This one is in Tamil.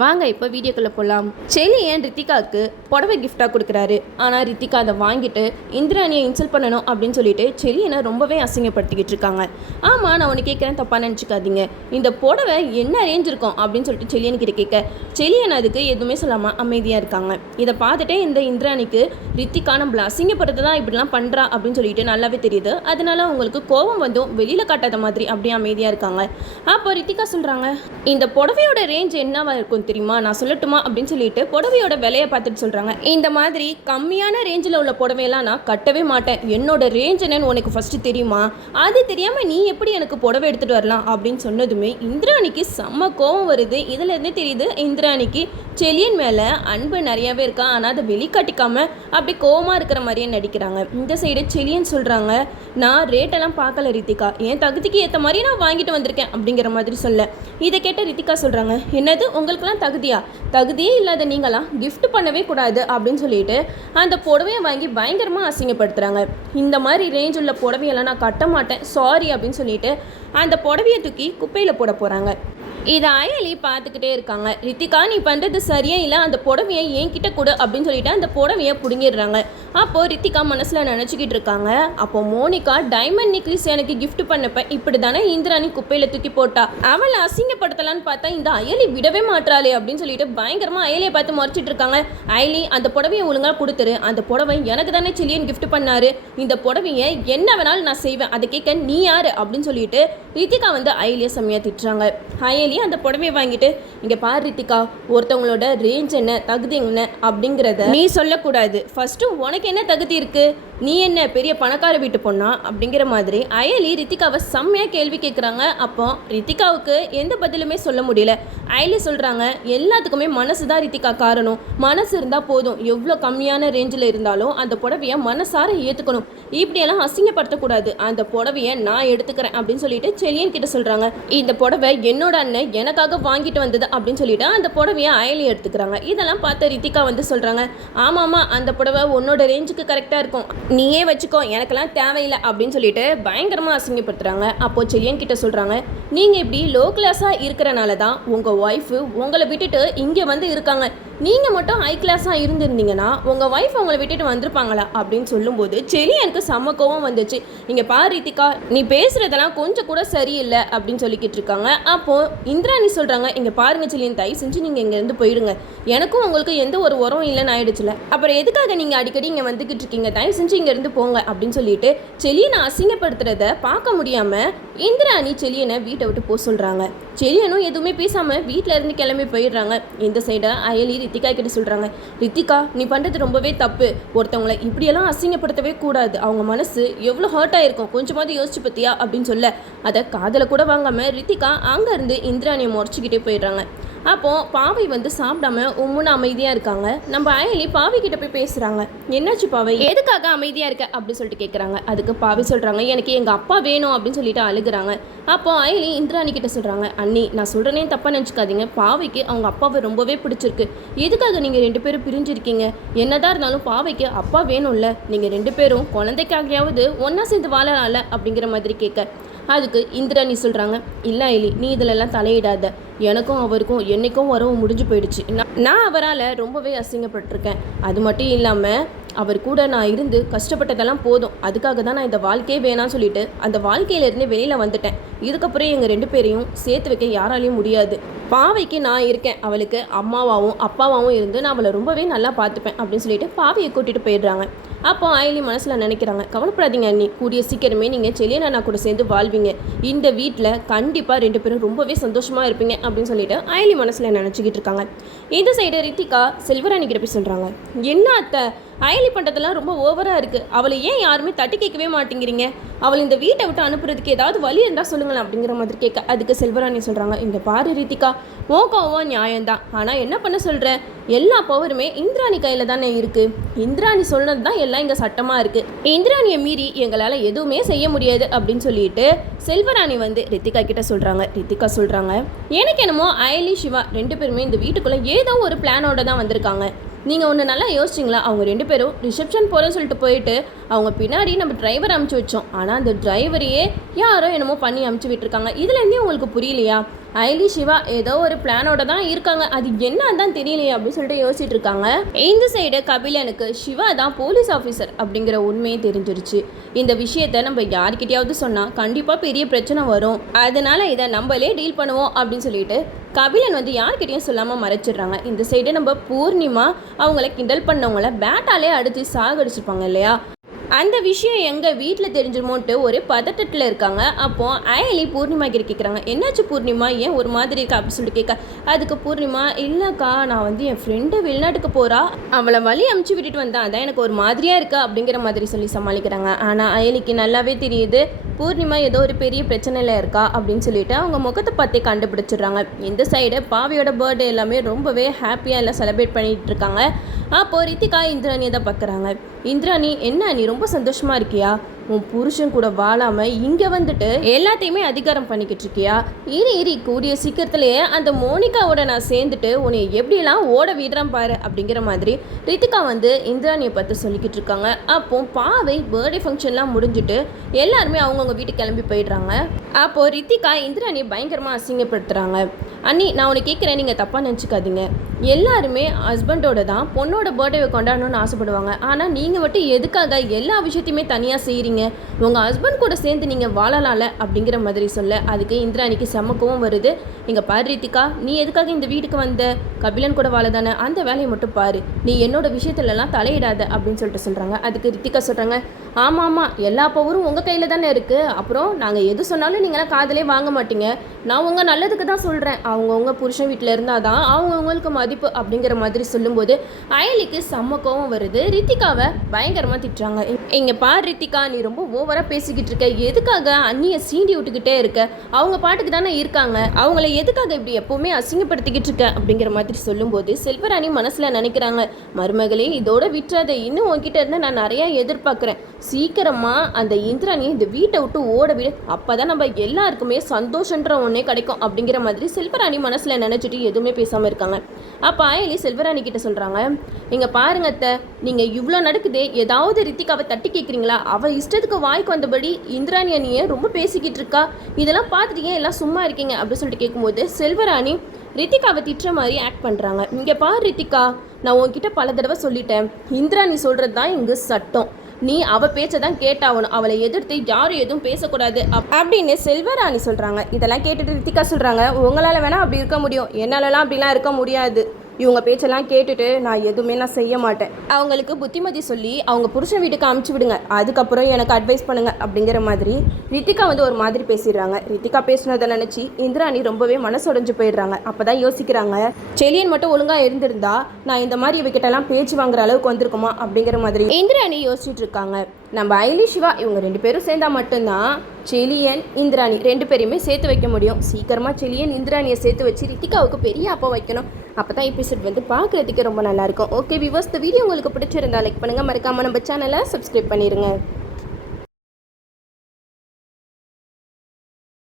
வாங்க இப்போ வீடியோக்குள்ளே போகலாம் செலி ஏன் ரித்திகாவுக்கு புடவை கிஃப்டாக கொடுக்குறாரு? ஆனால் ரித்திகா அதை வாங்கிட்டு இந்திராணியை இன்சல்ட் பண்ணணும் அப்படின்னு சொல்லிட்டு செலியனை ரொம்பவே அசிங்கப்படுத்திக்கிட்டு இருக்காங்க. ஆமாம் நான் உனக்கு கேட்குறேன் தப்பாக நினச்சிக்காதீங்க. இந்த புடவை என்ன ரேஞ்ச் இருக்கும்? அப்படின்னு சொல்லிட்டு செலியன் கிட்ட கேட்க செலியன் அதுக்கு எதுவுமே சொல்லாமல் அமைதியாக இருக்காங்க. இதை பார்த்துட்டே இந்த இந்திராணிக்கு ரித்திகா நம்மள அசிங்கப்படுத்த தான் இப்படிலாம் பண்ணுறா அப்படின்னு சொல்லிட்டு நல்லாவே தெரியுது. அதனால அவங்களுக்கு கோபம் வந்தும் வெளியில் காட்டாத மாதிரி அப்படியே அமைதியாக இருக்காங்க. அப்போ ரித்திகா சொல்கிறாங்க இந்த புடவையோட ரேஞ்ச் என்னவாக இருக்கும் தெரியுமா? நான் சொல்லட்டுமா அப்படின்னு சொல்லிட்டு புடவையோட விலையை பார்த்துட்டு சொல்கிறாங்க இந்த மாதிரி கம்மியான ரேஞ்சில் உள்ள புடவையெல்லாம் நான் கட்டவே மாட்டேன். என்னோட ரேஞ்ச் என்னன்னு உனக்கு ஃபஸ்ட்டு தெரியுமா? அது தெரியாமல் நீ எப்படி எனக்கு புடவை எடுத்துகிட்டு வரலாம் அப்படின்னு சொன்னதுமே இந்திராணிக்கு செம்ம கோவம் வருது. இதுலேருந்தே தெரியுது இந்திராணிக்கு செலியன் மேலே அன்பு நிறையாவே இருக்கா? ஆனால் அதை வெளிக்காட்டிக்காமல் அப்படி கோவமாக இருக்கிற மாதிரியே நடிக்கிறாங்க. இந்த சைடு செலியன் சொல்கிறாங்க நான் ரேட்டெல்லாம் பார்க்கல ரித்திகா. என் தகுதிக்கு ஏற்ற மாதிரி நான் வாங்கிட்டு வந்திருக்கேன் அப்படிங்கிற மாதிரி சொல்ல. இதை கேட்ட ரித்திகா சொல்கிறாங்க என்னது? உங்களுக்கெல்லாம் தகுதியா? தகுதியே இல்லாத நீங்களாம் கிஃப்ட் பண்ணவே கூடாது அப்படின்னு சொல்லிட்டு அந்த புடவையை வாங்கி பயங்கரமாக அசிங்கப்படுத்துகிறாங்க இந்த மாதிரி ரேஞ்ச் உள்ள புடவையெல்லாம் நான் கட்ட மாட்டேன். சாரி அப்படின்னு சொல்லிட்டு அந்த புடவையை தூக்கி குப்பையில் போட போகிறாங்க இதை அயலி பார்த்துக்கிட்டே இருக்காங்க. ரித்திகா நீ பண்ணுறது சரியே இல்லை அந்த புடவையை என்கிட்ட கொடு அப்படின்னு சொல்லிட்டு அந்த புடவையை பிடுங்கிடுறாங்க. அப்போது ரித்திகா மனசில் நினச்சிக்கிட்டு இருக்காங்க. அப்போ மோனிகா டைமண்ட் நெக்லஸ் எனக்கு கிஃப்ட் பண்ணப்ப இப்படி தானே இந்திராணி குப்பையில் தூக்கி போட்டா? அவளை அசிங்கப்படுத்தலான்னு பார்த்தா இந்த அயலி விடவே மாட்டாளே அப்படின்னு சொல்லிட்டு பயங்கரமாக அயலியை பார்த்து முறைச்சிட்டு இருக்காங்க. அயலி அந்த புடவையை ஒழுங்காக கொடுத்துரு. அந்த புடவை எனக்கு தானே சில்லியன் கிஃப்ட் பண்ணாரு. இந்த புடவையை என்ன வேணாலும் நான் செய்வேன். அதை கேட்க நீ யார்? அப்படின்னு சொல்லிட்டு ரித்திகா வந்து அயலியை செம்மையாக திட்டுறாங்க. அயலி அந்த புடவையை வாங்கிட்டு இங்கே பாரு ரித்திகா ஒருத்தவங்களோட ரேஞ்ச் என்ன தகுதி என்ன? அப்படிங்கிறத நீ சொல்லக்கூடாது. ஃபஸ்ட்டு உனக்கு என்ன தகுதி இருக்கு? நீ என்ன பெரிய பணக்கார வீட்டு பொண்ணா அப்படிங்கிற மாதிரி அயலி ரித்திகாவை செம்மையாக கேள்வி கேட்குறாங்க அப்போ ரித்திகாவுக்கு எந்த பதிலுமே சொல்ல முடியல. அயலி சொல்கிறாங்க எல்லாத்துக்குமே மனசு தான் ரித்திகா காரணம். மனசு இருந்தால் போதும். எவ்வளோ கம்மியான ரேஞ்சில் இருந்தாலும் அந்த புடவையை மனசார ஏற்றுக்கணும் இப்படியெல்லாம் அசிங்கப்படுத்தக்கூடாது. அந்த புடவையை நான் எடுத்துக்கிறேன். அப்படின்னு சொல்லிட்டு செலியன் கிட்ட சொல்கிறாங்க இந்த புடவை என்னோட அண்ணன் எனக்காக வாங்கிட்டு வந்தது. அப்படின்னு சொல்லிட்டு அந்த புடவையை அயலி எடுத்துக்கிறாங்க. இதெல்லாம் பார்த்த ரித்திகா வந்து சொல்கிறாங்க ஆமாம்மா அந்த புடவை உன்னோட ரேஞ்சுக்கு கரெக்டாக இருக்கும். நீயே வச்சுக்கோ எனக்கெல்லாம் தேவையில்லை அப்படின்னு சொல்லிட்டு பயங்கரமாக அசிங்கப்படுத்துகிறாங்க அப்போ செல்லியன் கிட்ட சொல்கிறாங்க நீங்கள் இப்படி லோ கிளாஸாக இருக்கிறனால தான் உங்கள் ஒய்ஃபு உங்களை விட்டுட்டு இங்கே வந்து இருக்காங்க. நீங்கள் மட்டும் ஹை கிளாஸாக இருந்திருந்தீங்கன்னா உங்கள் ஒய்ஃப் அவங்கள விட்டுட்டு வந்திருப்பாங்களா? அப்படின்னு சொல்லும்போது செலி எனக்கு செம்ம கோவம் வந்துச்சு. இங்கே பாரு ரித்திகா நீ பேசுகிறதெல்லாம் கொஞ்சம் கூட சரியில்லை அப்படின்னு சொல்லிக்கிட்டு இருக்காங்க. அப்போது இந்திராணி சொல்கிறாங்க இங்கே பாருங்க செலியன் தயவு செஞ்சு நீங்கள் இங்கேருந்து போயிடுங்க. எனக்கும் உங்களுக்கு எந்த ஒரு உரம் இல்லைன்னு ஆயிடுச்சுல. அப்புறம் எதுக்காக நீங்கள் அடிக்கடி இங்கே வந்துக்கிட்டு இருக்கீங்க? தயவு செஞ்சு இங்கேருந்து போங்க அப்படின்னு சொல்லிட்டு செலியனை அசிங்கப்படுத்துறத பார்க்க முடியாமல் இந்திராணி செலியனை வீட்டை விட்டு போக சொல்கிறாங்க செரியனும் எதுவுமே பேசாமல் வீட்டில் இருந்து கிளம்பி போயிடுறாங்க. இந்த சைடை அயலி ரித்திகா கிட்ட சொல்கிறாங்க ரித்திகா நீ பண்ணுறது ரொம்பவே தப்பு. ஒருத்தவங்களை இப்படியெல்லாம் அசிங்கப்படுத்தவே கூடாது. அவங்க மனசு எவ்வளோ ஹர்ட் ஆகிருக்கும் கொஞ்சமாவது யோசிச்சு பார்த்தியா? அப்படின்னு சொல்ல. அதை காதலை கூட வாங்காமல் ரித்திகா அங்கேருந்து இந்திராணியை முறைச்சிக்கிட்டே போயிடுறாங்க. அப்போது பாவை வந்து சாப்பிடாம உம்முன்னு அமைதியாக இருக்காங்க. நம்ம அயலி பாவை கிட்ட போய் பேசுகிறாங்க என்னாச்சு பாவை? எதுக்காக அமைதியாக இருக்க? அப்படின்னு சொல்லிட்டு கேட்குறாங்க அதுக்கு பாவை சொல்கிறாங்க எனக்கு எங்கள் அப்பா வேணும் அப்படின்னு சொல்லிட்டு அழுகுறாங்க. அப்போ அயலி இந்திராணி கிட்ட சொல்கிறாங்க அண்ணி நான் சொல்கிறனே தப்பாக நினச்சிக்காதீங்க. பாவைக்கு அவங்க அப்பாவை ரொம்பவே பிடிச்சிருக்கு. எதுக்காக நீங்கள் ரெண்டு பேரும் பிரிஞ்சிருக்கீங்க? என்னதான் இருந்தாலும் பாவைக்கு அப்பா வேணும்ல. நீங்கள் ரெண்டு பேரும் குழந்தைக்காகையாவது ஒன்றா சேர்ந்து வாழலாம்ல அப்படிங்கிற மாதிரி கேட்க அதுக்கு இந்திராணி சொல்கிறாங்க இல்லை ஐலி நீ இதிலெல்லாம் தலையிடாத. எனக்கும் அவருக்கும் என்னைக்கும் உறவு முடிஞ்சு போயிடுச்சு. நான் நான் அவரால் ரொம்பவே அசிங்கப்பட்டிருக்கேன். அது மட்டும் இல்லாமல் அவர் கூட நான் இருந்து கஷ்டப்பட்டதெல்லாம் போதும். அதுக்காக தான் நான் இந்த வாழ்க்கையே வேணாம்னு சொல்லிட்டு அந்த வாழ்க்கையிலேருந்து வெளியில் வந்துட்டேன். இதுக்கப்புறம் எங்கள் ரெண்டு பேரையும் சேர்த்து வைக்க யாராலையும் முடியாது. பாவைக்கு நான் இருக்கேன். அவளுக்கு அம்மாவாகவும் அப்பாவாகவும் இருந்து நான் அவளை ரொம்பவே நல்லா பார்த்துப்பேன். அப்படின்னு சொல்லிட்டு பாவையை கூட்டிகிட்டு போயிடுறாங்க. அப்போ அயலி மனசில் நினைக்கிறாங்க கவலைப்படாதீங்க அண்ணி. கூடிய சீக்கிரமே நீங்கள் செலியன் கூட சேர்ந்து வாழ்வீங்க. இந்த வீட்டில் கண்டிப்பாக ரெண்டு பேரும் ரொம்பவே சந்தோஷமாக இருப்பீங்க அப்படின்னு சொல்லிட்டு அயலி மனசில் நினச்சிக்கிட்டு இருக்காங்க. இந்த சைடு ரித்திகா செல்வராணி கிட்ட போய் சொல்கிறாங்க என்ன அத்தை? அயலி பண்ணுறதெல்லாம் ரொம்ப ஓவராக இருக்குது அவளை ஏன் யாருமே தட்டி கேட்கவே மாட்டேங்கிறீங்க? அவள் இந்த வீட்டை விட்டு அனுப்புறதுக்கு ஏதாவது வழி இருந்தால் சொல்லுங்களேன் அப்படிங்கிற மாதிரி கேட்க அதுக்கு செல்வராணி சொல்கிறாங்க இந்த பாரு ரித்திகா ஓ கோவம் நியாயம்தான். ஆனால் என்ன பண்ண சொல்கிறேன் எல்லா பவருமே இந்திராணி கையில் தானே இருக்குது இந்திராணி சொன்னது தான் எல்லாம் இங்கே சட்டமாக இருக்குது இந்திராணியை மீறி எங்களால் எதுவுமே செய்ய முடியாது அப்படின்னு சொல்லிட்டு செல்வராணி வந்து ரித்திகா கிட்ட சொல்கிறாங்க ரித்திகா சொல்கிறாங்க எனக்கு என்னமோ அயலி சிவா ரெண்டு பேருமே இந்த வீட்டுக்குள்ளே ஏதோ ஒரு பிளானோட தான் வந்திருக்காங்க. நீங்கள் ஒன்று நல்லா யோசிச்சிங்களா? அவங்க ரெண்டு பேரும் ரிசப்ஷன் போகிறேன்னு சொல்லிட்டு போயிட்டு அவங்க பின்னாடி நம்ம டிரைவர் அமுச்சு வச்சோம். ஆனால் அந்த டிரைவரையே யாரோ என்னமோ பண்ணி அமுச்சு விட்டுருக்காங்க. இதுலேருந்தே உங்களுக்கு புரியலையா? ஐலி சிவா ஏதோ ஒரு பிளானோட தான் இருக்காங்க. அது என்னன்னு தான் தெரியலையே அப்படின்னு சொல்லிட்டு யோசிச்சுட்டு இருக்காங்க. இந்த சைடு கபிலனுக்கு சிவா தான் போலீஸ் ஆஃபீஸர் அப்படிங்கிற உண்மையே தெரிஞ்சிருச்சு. இந்த விஷயத்த நம்ம யார்கிட்டயாவது சொன்னால் கண்டிப்பாக பெரிய பிரச்சனை வரும். அதனால இதை நம்மளே டீல் பண்ணுவோம் அப்படின்னு சொல்லிட்டு கபிலன் வந்து யார்கிட்டையும் சொல்லாமல் மறைச்சிடுறாங்க. இந்த சைடு நம்ம பூர்ணிமா அவங்கள கிண்டல் பண்ணவங்கள பேட்டாலே அடித்து சாகடிச்சிருப்பாங்க இல்லையா? அந்த விஷயம் எங்கள் வீட்டில் தெரிஞ்சிருமோன்ட்டு ஒரு பதட்டத்தில் இருக்காங்க. அப்போது அயலி பூர்ணிமா கிட்ட கேட்குறாங்க என்னாச்சு பூர்ணிமா? ஏன் ஒரு மாதிரி இருக்கா? அப்படின்னு சொல்லிட்டு கேட்க அதுக்கு பூர்ணிமா இல்லைக்கா நான் வந்து என் ஃப்ரெண்டு வெளிநாட்டுக்கு போகிறா அவளை வழி அமுச்சு விட்டுட்டு வந்தா அதான் எனக்கு ஒரு மாதிரியாக இருக்கா அப்படிங்கிற மாதிரி சொல்லி சமாளிக்கிறாங்க. ஆனால் அயலிக்கு நல்லாவே தெரியுது பூர்ணிமா ஏதோ ஒரு பெரிய பிரச்சனையில் இருக்கா? அப்படின்னு சொல்லிட்டு அவங்க முகத்தை பார்த்தே கண்டுபிடிச்சிடுறாங்க. இந்த சைடு பாவியோட பர்த்டே எல்லாமே ரொம்பவே ஹாப்பியாக எல்லாம் செலிப்ரேட் பண்ணிகிட்டு இருக்காங்க. அப்போது ரித்திகா இந்திராணியை தான் பார்க்குறாங்க. இந்திராணி என்ன? நீ ரொம்ப ரொம்ப சந்தோஷமா இருக்கியா? உன் புருஷன் கூட வாழாமல் இங்கே வந்துட்டு எல்லாத்தையுமே அதிகாரம் பண்ணிக்கிட்டு இருக்கியா? இரு இரு கூடிய சீக்கிரத்துலேயே அந்த மோனிகாவோட நான் சேர்ந்துட்டு உன்னை எப்படிலாம் ஓட விடுறேன் பாரு அப்படிங்கிற மாதிரி ரித்திகா வந்து இந்திராணியை பார்த்து சொல்லிக்கிட்டு இருக்காங்க. அப்போ பாவை பர்த்டே ஃபங்க்ஷன்லாம் முடிஞ்சுட்டு எல்லாருமே அவங்கவுங்க வீட்டுக்கு கிளம்பி போயிடுறாங்க. அப்போது ரித்திகா இந்திராணியை பயங்கரமாக அசிங்கப்படுத்துகிறாங்க அண்ணி நான் உன்னை கேட்குறேன் நீங்கள் தப்பாக நினச்சிக்காதீங்க. எல்லாருமே ஹஸ்பண்டோட தான் பொண்ணோட பர்த்டேவை கொண்டாடணும்னு ஆசைப்படுவாங்க. ஆனால் நீங்கள் மட்டும் எதுக்காக எல்லா விஷயத்தையுமே தனியாக செய்கிறீங்க உங்கள் ஹஸ்பண்ட் கூட சேர்ந்து நீங்கள் வாழலாம்ல அப்படிங்கிற மாதிரி சொல்ல அதுக்கு இந்திராணிக்கு செமக்கவும் வருது. இங்கே பாரு ரித்திகா நீ எதுக்காக இந்த வீட்டுக்கு வந்த? கபிலன் கூட வாழ தானே அந்த வேலையை மட்டும் பாரு. நீ என்னோட விஷயத்துலலாம் தலையிடாத அப்படின்னு சொல்லிட்டு சொல்கிறாங்க அதுக்கு ரித்திகா சொல்கிறாங்க ஆமாம் ஆமாம் எல்லா பவரும் உங்கள் கையில் தானே இருக்குது அப்புறம் நாங்கள் எது சொன்னாலும் நீங்களாம் காதலே வாங்க மாட்டீங்க. நான் உங்கள் நல்லதுக்கு தான் சொல்கிறேன் அவங்கவுங்க புருஷன் வீட்டில் இருந்தால் தான் அவங்கவுங்களுக்கு மதிப்பு அப்படிங்கிற மாதிரி சொல்லும்போது அயலிக்கு செம்ம கோவம் வருது. ரித்திகாவை பயங்கரமாக திட்டுறாங்க. இங்கே பார் ரித்திகா நீ ரொம்ப ஓவராக பேசிக்கிட்டு இருக்க. எதுக்காக அண்ணியை சீண்டி விட்டுக்கிட்டே இருக்க? அவங்க பாட்டுக்கு தானே இருக்காங்க. அவங்கள எதுக்காக இப்படி எப்போவுமே அசிங்கப்படுத்திக்கிட்டு இருக்க? அப்படிங்கிற மாதிரி சொல்லும்போது செல்வராணி மனசில் நினைக்கிறாங்க. மருமகளே இதோட விட்டுறதை. இன்னும் உங்ககிட்ட இருந்து நான் நிறையா எதிர்பார்க்குறேன். சீக்கிரமாக அந்த இந்திராணி இந்த வீட்டை விட்டு ஓட விடு. அப்போ தான் நம்ம எல்லாருக்குமே சந்தோஷன்ற ஒன்றே கிடைக்கும் அப்படிங்கிற மாதிரி செல்வராணி மனசில் நினச்சிட்டு எதுவுமே பேசாமல் இருக்காங்க. அப்போ அயலி செல்வராணி கிட்ட சொல்கிறாங்க நீங்கள் பாருங்க அத்தை நீங்கள் இவ்வளோ நடக்குதே ஏதாவது ரித்திகாவை தட்டி கேட்குறீங்களா அவள் இஷ்டத்துக்கு வாய்க்கு வந்தபடி இந்திராணி அணியை ரொம்ப பேசிக்கிட்டு இருக்கா. இதெல்லாம் பார்த்துட்டு ஏன் எல்லாம் சும்மா இருக்கீங்க? அப்படின்னு சொல்லிட்டு கேட்கும்போது செல்வராணி ரித்திகாவை திட்டுற மாதிரி ஆக்ட் பண்ணுறாங்க இங்கே பார் ரித்திகா நான் உன்கிட்ட பல தடவை சொல்லிட்டேன். இந்திராணி சொல்கிறது தான் இங்கே சட்டம். நீ அவ பேச்சை தான் கேட்டாகணும். அவளை எதிர்த்து யாரும் எதுவும் பேசக்கூடாது. அப்படின்னு செல்வராணி சொல்கிறாங்க இதெல்லாம் கேட்டுட்டு ரித்திகா சொல்கிறாங்க உங்களால் வேணால் அப்படி இருக்க முடியும். என்னாலலாம் அப்படிலாம் இருக்க முடியாது. இவங்க பேச்செல்லாம் கேட்டுட்டு நான் எதுவுமே நான் செய்ய மாட்டேன். அவங்களுக்கு புத்திமதி சொல்லி அவங்க புருஷன் வீட்டுக்கு அமுச்சு விடுங்க. அதுக்கப்புறம் எனக்கு அட்வைஸ் பண்ணுங்க அப்படிங்கிற மாதிரி ரித்திகா வந்து ஒரு மாதிரி பேசிடுறாங்க. ரித்திகா பேசுனதை நினச்சி இந்திராணி ரொம்பவே மனசுடைஞ்சு போயிடுறாங்க. அப்போ தான் யோசிக்கிறாங்க செலியன் மட்டும் ஒழுங்காக இருந்திருந்தா நான் இந்த மாதிரி இவகிட்டலாம் பேச்சு வாங்குற அளவுக்கு வந்திருக்குமா அப்படிங்கிற மாதிரி இந்திராணி யோசிச்சுட்டு இருக்காங்க. நம்ம ஐலி சிவா இவங்க ரெண்டு பேரும் சேர்ந்தா மட்டும்தான் செலியன் இந்திராணி ரெண்டு பேரையுமே சேர்த்து வைக்க முடியும். சீக்கிரமாக செலியன் இந்திராணியை சேர்த்து வச்சு ரித்திகாவுக்கு பெரிய அப்பா வைக்கணும். அப்போ தான் எபிசோட் வந்து பார்க்குறதுக்கு ரொம்ப நல்லாயிருக்கும் ஓகே விவர்ஸ் இந்த வீடியோ உங்களுக்கு பிடிச்சிருந்தா லைக் பண்ணுங்கள் மறக்காமல் நம்ம சேனலை சப்ஸ்கிரைப் பண்ணிடுங்க